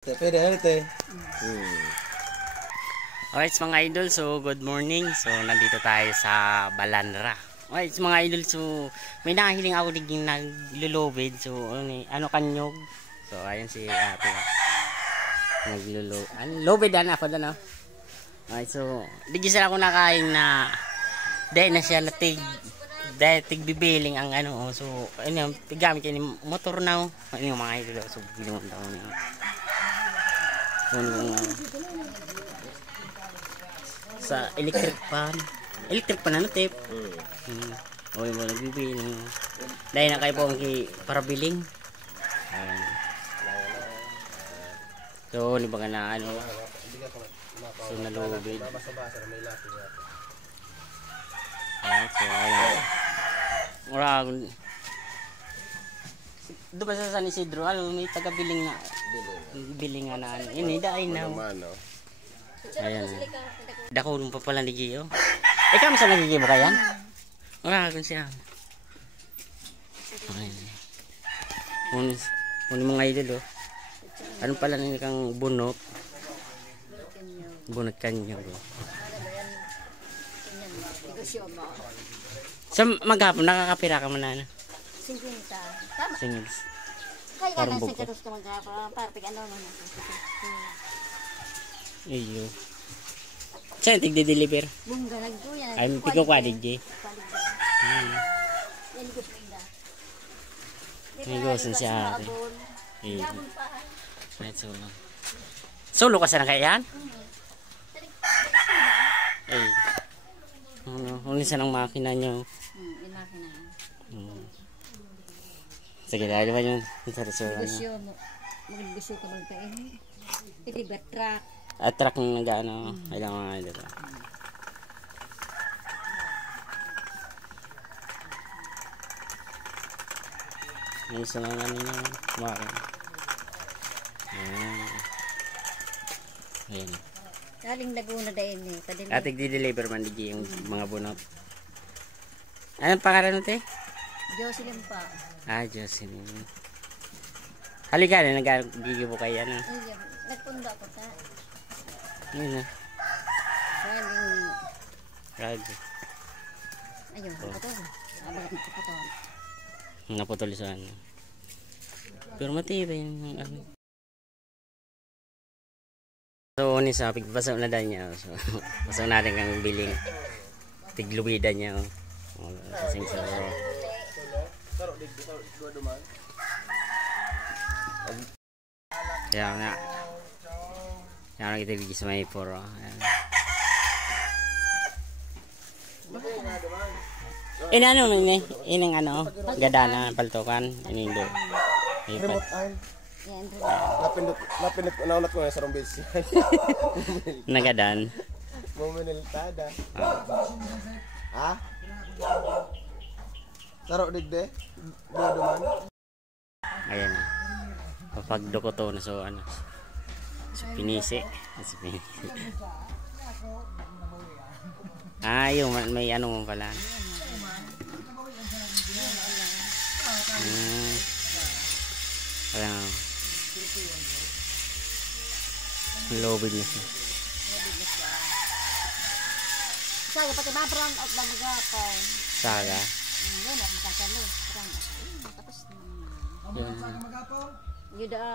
Pwede na te. Alright mga idol, so good morning. So nandito tayo sa Balanra. Alright mga idol, so may nakahiling ako diging naglulobid. So ano kanyog. So ayan si ate. Naglulobid ako doon. Alright, so digis ako nakain na dahil na siya natig bibiling ang ano. So ano, gamit yan motor na. Ano yung mga idol. So bilang daw niya. Sa electric pan ano tip o yung mga nagbibiling dahil na kayo po para biling so hindi ba ka na ano so nalubid so ayan doon ba sa San Isidro may taga-biling na biling nga na ano yun dahil na ayan dako nung pa pala ni Gio ikaw saan nagigibo ka yan? Wala kung siya unin mga idol ano pala nang kang bunot kanyo sa maghapon nakakapira ka man na 50. Tama. Kaya ka lang sa karos ka maghapon para pag ano naman. Iyo. Saan tigde-deliver? Bungga nagduyan. Ay, pigo kwa DJ. Yan ko pinda. Nigosan siya ate. Iyo. Let's go. Solo ka sana kaya yan? Ay. Ano sa nang makina nyo? Yung makina yan. Sige, dahil ba yung sarisuran Negosyo mo. Mag-negosyo ka magkain. Iti ba truck? At truck ng nag-ano. Ayun mga dito. May isa lang namin yung kumakin. Ayan. Galing Laguna dahil eh. Atig di-deliver man di yung mga bunot. Anong pangalan natin? Jocelyn pa. Jocelyn. Halika na, nag-gigibo kayo na. Nagpunda ko ta. Yun na. Galing. Radyo. Ayun, naputol. Abagat naputol. Naputol sa ano. Pero matibay yung ano. So, sa pagpasok na dahil niya. So, pasok natin ang biling. Tigluwida niya. Kasing sa kaya nga kita bigay sa may poro inano nung inang ano gadana paltokan inindo Remote arm. Napindot naunat ko sa rombis. nagadan Momeniltada. Ha? Taro digde. Duman. Ayan. Kapag dukoto na so ano. So pinisi. Yung may ano mo pala. Ayan. Lobid na siya. Saga pati ba brown out na magapay. Saga. Yun na makakalo. Tapos yun. yuda.